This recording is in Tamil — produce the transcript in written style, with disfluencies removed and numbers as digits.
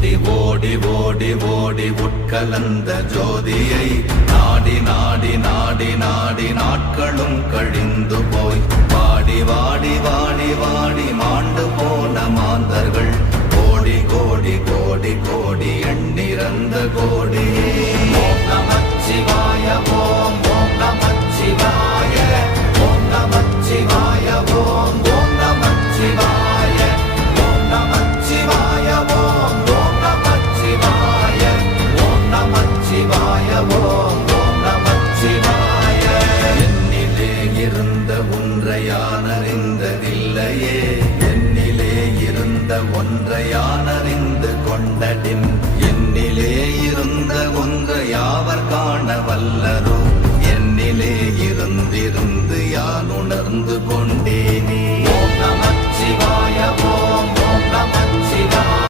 ஓடி ஓடி ஓடி ஓடி உட்கலந்த ஜோதியை நாடி நாடி நாடி நாடி நாட்களும் கழிந்து போய் வாடி வாடி வாடி வாடி மாண்டு போன மாந்தர்கள் கோடி கோடி கோடி கோடி எண்ணிறந்த கோடி. ஓம் நமச்சிவாய ஓம் ஓம் நமச்சிவாய ஓம் நமச்சிவாய ஓம் ஓம் நமச்சிவாய ஓம் நமச்சிவாய ஓம் ஓம் நமச்சிவாய ஓம் நமச்சிவாய ஓம் ஓம் நமச்சிவாய. என்னிலே இருந்த ஒன்றை யான் அறிந்ததில்லையே, என்னிலே இருந்த ஒன்றை யான் அறிந்து கொண்டடின்